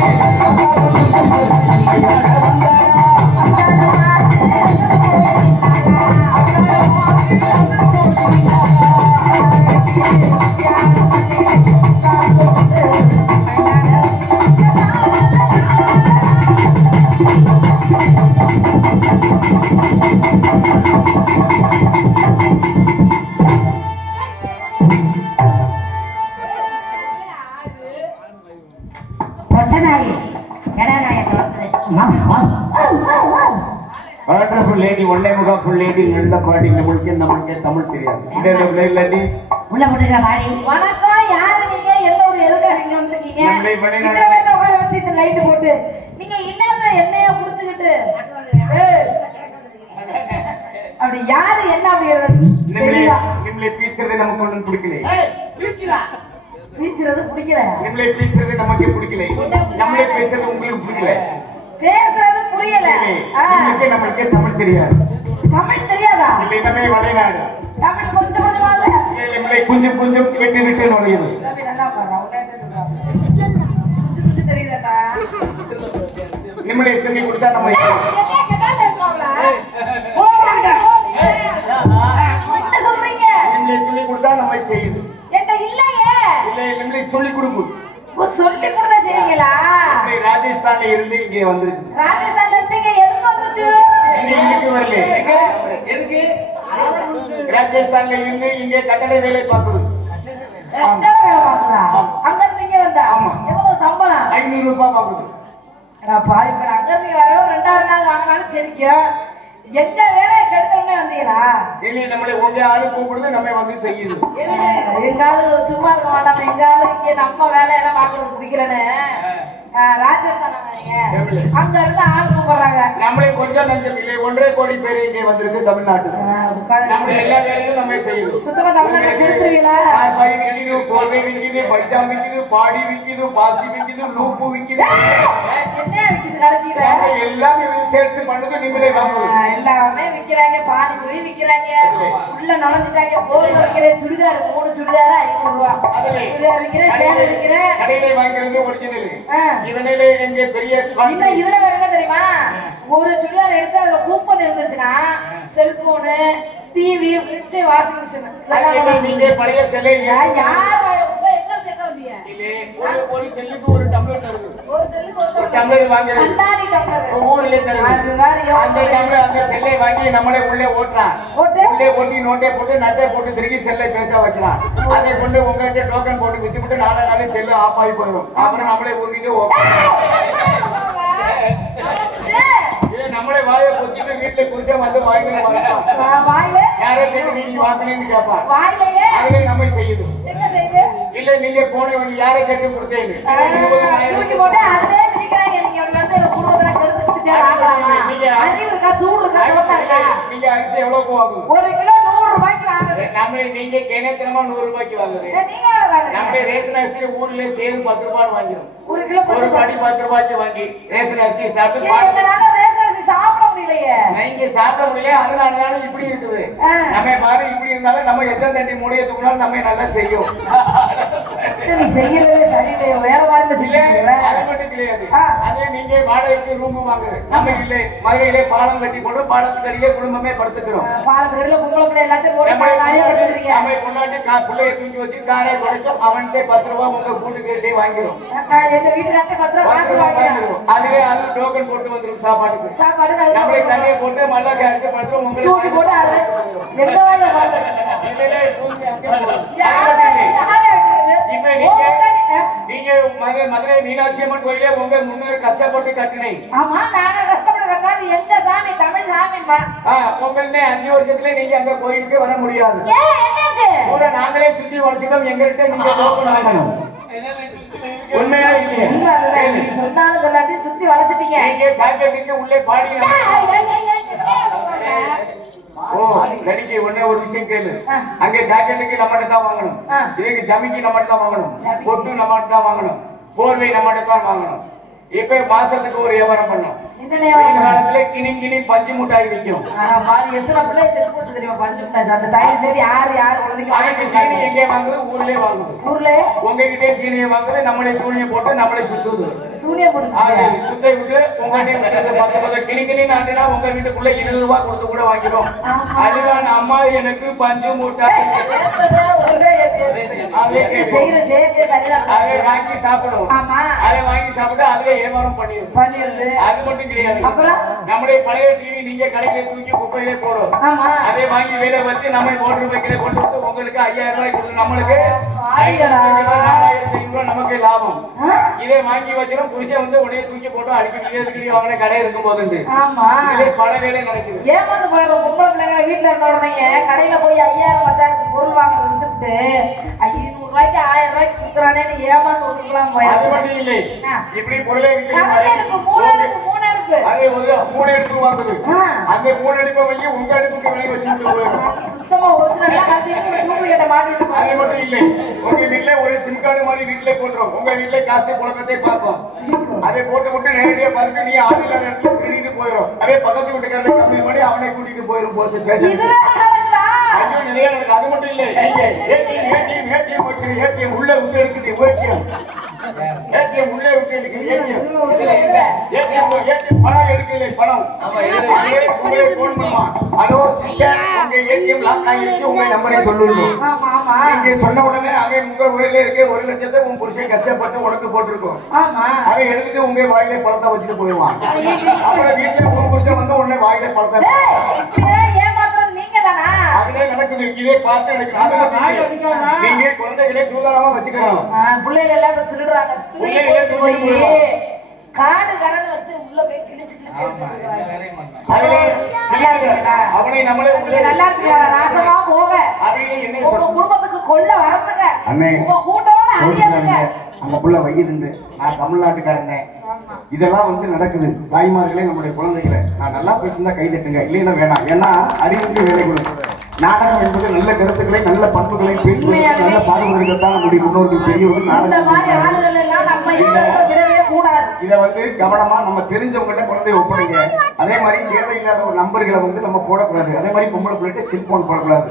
வந்த நல்ல பாடி நம்மளுக்கு தமிழ் தெரியாது. இதே லேடி உள்ள போட்டுக்கிற பாடி. வணக்கம் யாரு நீங்க? எந்த ஒரு எதுக்காக நீங்க வந்திருக்கீங்க? உட்கார வச்சு இந்த லைட் போட்டு. நீங்க இல்லாத எண்ணெய குடிச்சுக்கிட்டு ஏய். அப்படி யாரு என்ன நிம்மளே நிம்மளே பீச்சுறது நமக்கு ஒண்ணும் பிடிக்கல பீச்சுறது பிடிக்கல. நிம்மளே பீச்சுறது நமக்கு பிடிக்கல. நம்மளே பேசுறது உங்களுக்கு பிடிக்கல. பேசுறது புரியல. ஆ. நம்மளுக்கே நம்மளுக்கே தமிழ் தெரியாது. தமிழ் தெரியாதா? இல்லை நம்ம வளைநாடு தமிழ் கொஞ்சம் கொஞ்சமாவது. நிம்மளை கொஞ்சம் கொஞ்சம் விட்டு விட்டு நுழையுது. நிம்மளை சொல்லி கொடுத்தா நம்ம சொல்லி கொடுக்கும் சொல்லி கொடுத்தா செய்வீங்களா? ராஜஸ்தான்ல இருந்து இங்கே வந்திருக்கு ராஜஸ்தான்ல இருந்து இங்க எதுக்கு வந்துச்சு? இங்க வரல ராஜஸ்தான்ல இருந்து இங்கே கட்டட வேலை பார்க்குது. கட்டட வேலை அங்க இருந்து இங்க வந்தா? ஆமா. எவ்வளவு சம்பளம்? ஐநூறு ரூபாய் பார்க்குது நான் பாதி பேர் அங்க இருந்து வரவும் ரெண்டாயிரம் நாள் வாங்கினாலும் சரிக்கும் எங்க வேலையை கெடுக்கணும்னே வந்தீங்களா இல்லை நம்மளை ஆளு கூப்பிடுது நம்ம வந்து செய்யுது. எங்காவது சும்மா இருக்க மாட்டாங்க எங்காவது இங்க நம்ம வேலையெல்லாம் பாக்குறது பிடிக்கிறேன்னு ராஜஸ்தான். அங்க இருந்து ஆள் கூப்பிடுறாங்க நம்மளே கொஞ்சம் நஞ்சம் இல்லை. ஒன்றரை கோடி பேர் இங்கே வந்திருக்கு உட்கார்ந்து- நம்ம எல்லா வேலையும் நம்ம செய்யுது. சுத்தமா தமிழ்நாட்டுல கெடுத்துருவீங்களா? பாய் விக்குது கோவை விக்குது பஞ்சாப் விக்குது பாடி விக்குது பாசி விக்குது லூப்பு விக்குது. என்ன விக்குது கடைசியில? எல்லாமே சேல்ஸ் பண்ணுது நீங்களே வாங்குது. ஆஹ் எல்லாமே விக்கிறாங்க பானிபூரி விக்கிறாங்க. உள்ள நுழைஞ்சிட்டாங்க. போர்வை விக்கிறேன் சுடிதார் மூணு சுடிதார்? ஐநூறு ரூபா. சுடிதார் விக்கிறேன் சேலை விக்கிறேன். கடையில வாங்குறது ஒரிஜினல் இவனிலே பெரிய இதுல வேற என்ன தெரியுமா? ஒரு சுடிதார் எடுத்து அதுல கூப்பன் இருந்துச்சுன்னா cellphone TV fridge washing machine நீங்க பழைய சிலை யார் எங்க சேர்க்க வந்தீங்க? ஒரு செல்லுக்கு ஒரு டம்ளர் தருது. ஒரு செல்லுக்கு ஒரு ஒரு டம்ளர் வாங்குறது கண்ணாடி டம்ளர் ஊர்ல தருது அது மாதிரி அந்த எவ்வளவு டம்ளர் அந்த செல்லை வாங்கி நம்மளே உள்ளே ஓட்டுறான் உள்ளே ஓட்டி நோட்டை போட்டு நட்டை போட்டு திருப்பி செல்லை பேச வைக்கிறான் அதை கொண்டு உங்ககிட்ட டோக்கன் போட்டு வித்து விட்டு நாலு நாள் செல்லு ஆஃப் ஆகி போயிடும். அப்புறம் நம்மளே இல்ல நம்மளே வாயை பொத்திட்டு வீட்டுல குடிச்சா வந்து வாங்கிட்டு வரலாம் வா- வாயில. யாரோ கேட்டு நீங்க வாங்கினேன்னு கேட்பான் வாயிலேயே. அதுல நம்ம செய்யுது. என்ன செய்யுது இல்ல நீங்க போனவங்க யாரை கேட்டு கொடுத்தீங்க தூக்கி போட்டு நீங்க வந்து குடும்பத்துல கெடுத்து இருக்கா? சூடு இருக்கா? சோத்தா இருக்கா? நீங்க அரிசி எவ்வளவு வாங்குது ஒரு கிலோ நூறு ரூபாய்க்கு வாங்குது. நம்ம நீங்க கிணத்தினமா நூறு ரூபாய்க்கு வாங்குது நீங்க நம்ம ரேஷன் அரிசி ஊர்ல சேரு பத்து ரூபாய் வாங்கிடும் ஒரு கிலோ ஒரு படி பத்து ரூபாய்க்கு வாங்கி ரேஷன் அரிசி சாப்பிட்டு சாப்பிட முடியலையே நீங்க சாப்பிட முடியல அதனால தானே இப்படி இருக்குது. நம்ம மாதிரி இப்படி இருந்தாலும் நம்ம எச்சம் தண்டி மூடிய தூக்கினாலும் நம்ம நல்லா செய்யும். நீ செய்யறதே சரியில்லையே. வேற அது மட்டும் கிடையாது. அதே நீங்க வாடகைக்கு ரூம் வாங்குது நம்ம இல்லை மதுரையிலே பாலம் கட்டி போட்டு பாலத்துக்கு அடியிலே குடும்பமே படுத்துக்கிறோம். பொம்பளை பிள்ளை எல்லாத்தையும் போட்டு நம்ம கொண்டாட்டி பிள்ளைய தூக்கி வச்சு காரை தொடச்சும். அவன்கிட்ட பத்து ரூபா உங்க கூட்டுக்கு வாங்கிடும் எங்க வீட்டுக்காரங்க பத்து ரூபா காசு வாங்கிக்கிறாங்க அதுவே அது டோக்கன் போட்டு வந்துடும் சாப்பாடுக்கு சாப்பாடு நம்மளே தண்ணியை போட்டு மல்லாச்சி அடிச்சு படுத்துரும் தூக்கி உங்களுக்கு போட்டு அது எங்க வாயில மதுரை மீனாட்சி அம்மன் கோயிலே உங்க முன்னோர் கஷ்டப்பட்டு கட்டினீங்க ஆமா நாங்க கஷ்டப்பட்டு கட்டாது எங்க சாமி? தமிழ் சாமிமா உங்களே அஞ்சு வருஷத்துல நீங்க அந்த கோயிலுக்கு வர முடியாது. ஊரை நாங்களே சுத்தி உழைச்சிட்டோம் எங்ககிட்ட நீங்க டோக்கன் வாங்கணும். உண்மையா இல்லையா? சொன்னாலும் சொல்லாட்டி சுத்தி வளைச்சிட்டீங்க. நீங்க சாக்கெட்டுக்கு உள்ளே பாடி. ஓ ஒண்ணே ஒரு விஷயம் கேளு. அங்க ஜாக்கெட்டுக்கு நம்மகிட்ட தான் வாங்கணும். இதுக்கு ஜமிக்கு நம்மகிட்ட தான் வாங்கணும். பொட்டு நம்மகிட்ட தான் வாங்கணும். போர்வை நம்மகிட்ட தான் வாங்கணும். இப்ப மாசத்துக்கு ஒரு வியாபாரம் பண்ணோம் காலத்துல கிணி கிணி பஞ்சு முட்டாய் விற்கும் பாவி எத்தனை பிள்ளை செத்து போச்சு தெரியுமா? பஞ்சு மிட்டாய் சாப்பிட்டு. தயவு சரி யாரு யாரு குழந்தைக்கு சீனி. எங்கே வாங்குது ஊர்லயே வாங்குது ஊர்ல உங்ககிட்டே சீனியை வாங்குது நம்மளே சூனியை போட்டு நம்மளே சுத்துது பிடிச்சி சுத்தை விட்டு உங்ககிட்ட பத்து பத்து கிளி நாட்டினா உங்க வீட்டுக்குள்ள இருபது ரூபாய் கொடுத்து கூட வாங்கிடும். அதுதான் அம்மா எனக்கு பஞ்சு முட்டாய். அதே வாங்கி சாப்பிடும் ஆமா. அதை வாங்கி சாப்பிட்டு அதுல ஏமாறம் பண்ணிடும் பண்ணிருது. அது மட்டும் கிடையாது? நம்மளே பழைய டிவி நீங்க கடையில தூக்கி குப்பையிலே போடும் ஆமா. அதை வாங்கி வேலை வச்சு நம்ம மோட்டர் பைக்கில கொண்டு வந்து உங்களுக்கு ஐயாயிரம் ரூபாய் கொடுத்து நம்மளுக்கு? நாலாயிரத்தி ஐநூறு நமக்கு லாபம்? இதை வாங்கி வச்சிடும் புருஷன் வந்து உடனே தூக்கி போட்டு அடிக்கடி அடிக்கடி அவனே கடை இருக்கும் இதே பல வேலை நடக்குது. ஏமாந்து போயிடுற பொம்பளை பிள்ளைங்க வீட்டுல இருந்த உடனே கடையில போய் ஐயாயிரம் பத்தாயிரத்துக்கு பொருள் வாங்குறத விட்டுவிட்டு ஐநூறு ரூபாய்க்கு ஆயிரம் ரூபாய்க்கு கொடுக்குறானேன்னு ஏமாந்து ஒட்டுக்கலாம் அது போயிடும் மட்டும் இல்லை. இப்படி பொருளை விற்கிற கணக்கு எடுப்பு மூணு எடுப்பு மூணு எடுப்பு அது மூணு எடுப்பு வாங்குது. அந்த மூணு எடுப்பை வாங்கி உங்க அடுப்புக்கு வெளியே வச்சுட்டு போயிடும் அது சுத்தமா ஒரிஜினலா கழட்டி டூப்ளிகேட்டை மாட்டிட்டு அது போயிடும். மட்டும் இல்லை உங்க வீட்ல ஒரு சிம் கார்டு மாதிரி வீட்ல போட்டுரும் உங்க வீட்ல காசு புழக்கத்தை பார்ப்போம் அதை போட்டு விட்டு நேரடியா பார்த்துட்டு நீ ஆள் இல்லாத இடத்துல திருடிட்டு போயிடும் அதே பக்கத்து வீட்டுக்காரரை கம்மி பண்ணி அவனை கூட்டிட்டு போயிடும் போஸ் ஸ்டேஷன் இதுவே நடக்குதா ஐயோ நிறைய நடக்குது அது மட்டும் இல்லை நீங்க ஏடிஎம் ஏடிஎம் ஏடிஎம் வச்சு ஏடிஎம் உள்ள விட்டு எடுக்குது ஏடிஎம் ஏடிஎம் உள்ளே விட்டு ஏடிஎம் ஏடிஎம் பணம் எடுக்கல பணம் ஹலோ சிஸ்டர் உங்க ஏடிஎம் லாக் ஆகிடுச்சு உங்க நம்பரை நீங்க சொன்ன உடனே அவன் உங்க ஊர்ல இருக்க ஒரு லட்சத்தை உன் புருஷன் கஷ்டப்பட்டு உனக்கு போட்டிருக்கோம் ஆமா எடுத்துட்டு உங்க வாயில பழத்தை வச்சுட்டு போயிடுவான் அப்புறம் வீட்டுல உன் புருஷன் வந்து உடனே வாயில பழத்தை ஏமாத்துறது நீங்க தானா அதுல நடக்குது. இதே பார்த்து எனக்கு அது மட்டும் இல்லை. நீங்க குழந்தைகளே சூதானமா வச்சுக்கணும். பிள்ளைகள் எல்லாம் இப்ப திருடுறாங்க. திருடி பிள்ளைகளே கொண்டு போய் திருடி போயிடுவாங்க. காடு கரண்டு வச்சு உள்ள போய் கிழிச்சு கிழிச்சு எடுத்துக்கிறாங்க. அதுல நல்லா இருக்கீங்களா? அவனை நம்மளே நீங்க உள்ளே நல்லா இருக்கீங்களா? நாசமா போக அப்படின்னு என்ன உங்க சொல்ற குடும்பத்துக்கு கொள்ள வரத்துங்க. உங்க கூட்டோட அழியத்துங்க. அந்த புள்ள வயிறுண்டு. நான் தமிழ்நாட்டுக்காரங்க இதெல்லாம் வந்து நடக்குது. தாய்மார்களே நம்முடைய குழந்தைகளை. நான் நல்லா பேசியிருந்தா கை தட்டுங்க. இல்லைன்னா வேணாம். ஏன்னா அறிவுக்கு வேலை கொடுக்கும். நாடகம் என்பது நல்ல கருத்துக்களை நல்ல பண்புகளை உண்மையாலுமே. நல்ல பாடுவதற்குத்தான் நம்முடைய முன்னோர்கள் பெரியவர்கள் நாடகம் இதை வந்து கவனமா நம்ம தெரிஞ்சவங்கள்ட்ட குழந்தைய ஒப்படைங்க. அதே மாதிரி தேவையில்லாத ஒரு நம்பர்களை வந்து நம்ம போடக்கூடாது. அதே மாதிரி பொம்பளை பிள்ளைகிட்ட செல்போன் போடக்கூடாது.